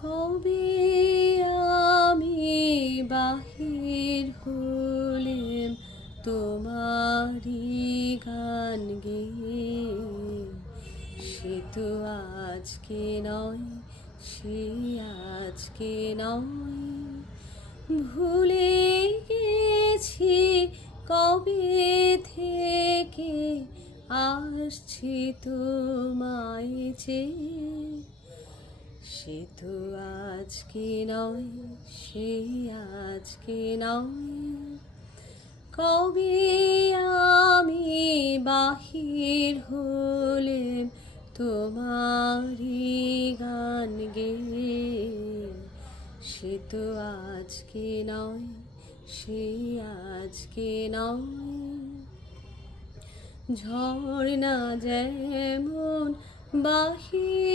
কবে আমি বাহির হলেম তোমারি গান গেয়ে, সে তো আজকে নয়, সে আজকে নয়। ভুলে গেছি কবে থেকে আসছি তোমায় চেয়ে, সে তো আজকে নয়, সে আজকে নয়। কবে আমি বাহির হলেম তোমারি গান গেয়ে, সে তো আজকে নয়, সে আজকে নয়। ঝর্ণা যেমন বাহির